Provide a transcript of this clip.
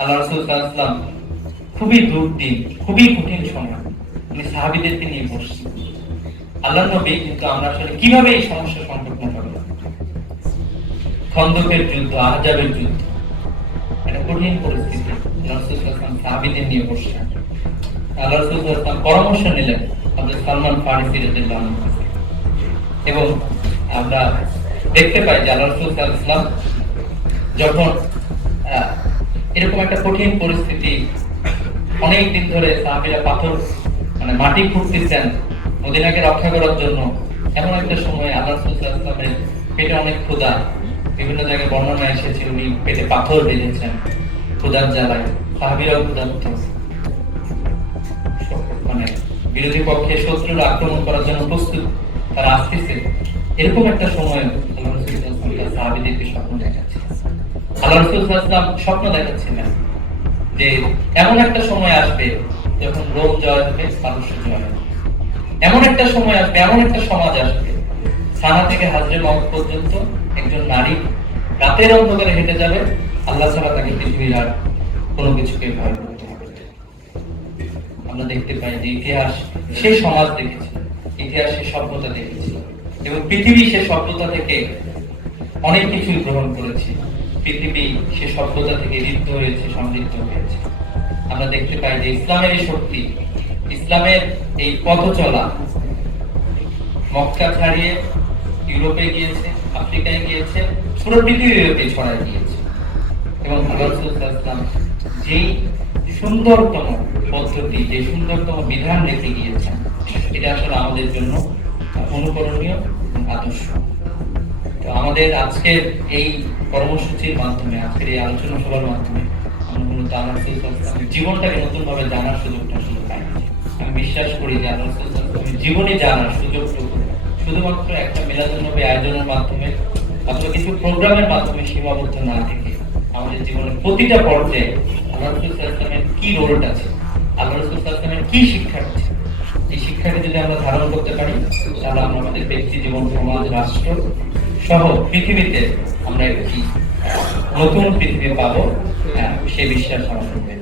আল্লাহ রাসূল সাল্লাল্লাহু আলাইহি ওয়াসাল্লাম খুবই দুর্দিন, খুবই কঠিন সময় উনি সাহাবীদেরকে নিয়ে বসছেন। আল্লাহর নবী কিন্তু আমরা আসলে কিভাবে এই সমস্যার সম্মুখীন হব? খন্দকের যুদ্ধ, আহজাবের যুদ্ধ, একটা কঠিন পরিস্থিতি। রাসূল সাল্লাল্লাহু আলাইহি ওয়াসাল্লাম সাহাবীদের নিয়ে বসছেন। আল্লাহ রাসূল সাল্লাল্লাহু আলাইহি ওয়াসাল্লাম পরামর্শ নিলেন হযরত সালমান ফারিসি রাদিয়াল্লাহু আনহু কাছে। এবং আমরা দেখতে পাই যে আল্লাহ রাসূল সাল্লাল্লাহু আলাইহি ওয়াসাল্লাম যখন এরকম একটা কঠিন পরিস্থিতি, অনেক দিন ধরে সাহাবীরা পাথর মাটি খুঁড়তেছেন মদিনাকে রক্ষা করার জন্য, এমন একটা সময় আল্লাহ রাসূল সাল্লাল্লাহু আলাইহি ওয়াসাল্লামের পেটে অনেক ক্ষুধা, বিভিন্ন জায়গায় বর্ণনা এসেছে উনি পেটে পাথর বেঁধেছেন ক্ষুধার জ্বালায়। সাহাবীরাও ক্ষুধার্ত, বিরোধী পক্ষে শত্রুরা আক্রমণ করার জন্য প্রস্তুত, তারা আসতেছে। এরকম একটা সময় আল্লাহ রাসূল সাল্লাল্লাহু আলাইহি ওয়াসাল্লাম সাহাবীদেরকে স্বপ্ন দেখাচ্ছেন। আল্লাহ রাসূল সাল্লাল্লাহু আলাইহি ওয়াসাল্লাম স্বপ্ন দেখাচ্ছিলেন যে এমন একটা সময় আসবে যখন রোম জয় হবে, পারস্য জয় হবে। এমন একটা সময় আসবে, এমন একটা সমাজ আসবে, সানা থেকে হাজরে মাউত পর্যন্ত একজন নারী রাতের অন্ধকারে হেঁটে যাবে, আল্লাহ ছাড়া তাকে পৃথিবীর আর কোনো কিছুকে ভয় করতে হবে। আমরা দেখতে পাই যে ইতিহাস সে সমাজ দেখেছে, ইতিহাস সে সভ্যতা দেখেছে, এবং পৃথিবী সে সভ্যতা থেকে অনেক কিছুই গ্রহণ করেছে। পৃথিবী সে সভ্যতা থেকে ঋদ্ধ হয়েছে, সমৃদ্ধ হয়েছে। আমরা দেখতে পাই যে ইসলামের এই শক্তি, ইসলামের এই পথ চলা মক্কা ছাড়িয়ে ইউরোপে গিয়েছে, আফ্রিকায় গিয়েছে, পুরো পৃথিবীতে ছড়ায় গিয়েছে। এবং আল্লাহ রাসূল সাল্লাল্লাহু আলাইহি ওয়াসাল্লাম যেই সুন্দরতম পদ্ধতি, যে সুন্দরতম বিধান রেখে গিয়েছেন, এটা আসলে আমাদের জন্য অনুকরণীয় এবং আদর্শ। তো আমাদের আজকের এই কর্মসূচির মাধ্যমে, আজকের এই আলোচনা সভার মাধ্যমে আমরা মূলত আল্লাহ রাসূল সাল্লাল্লাহু আলাইহি ওয়াসাল্লামের জীবনটাকে নতুনভাবে জানার সুযোগটা আসলে পাই। আমি বিশ্বাস করি যে আল্লাহ রাসূল সাল্লাল্লাহু আলাইহি ওয়াসাল্লামের জীবনে জানার সুযোগটুকু শুধুমাত্র একটা মিলাদুন্নবী আয়োজনের মাধ্যমে অথবা কিছু প্রোগ্রামের মাধ্যমে সীমাবদ্ধ না থেকে আমাদের জীবনের প্রতিটা পর্যায়ে আল্লাহ রাসূল সাল্লাল্লাহু আলাইহি ওয়াসাল্লামের কি রোলটা আছে, আল্লাহ রাসূল সাল্লাল্লাহু আলাইহি ওয়াসাল্লামের কি শিক্ষা আছে, এই শিক্ষাকে যদি আমরা ধারণ করতে পারি, তাহলে আমরা আমাদের ব্যক্তি জীবন, সমাজ, রাষ্ট্র সহ পৃথিবীতে আমরা একটি নতুন পৃথিবী পাবো, সে বিশ্বাস আমাদের।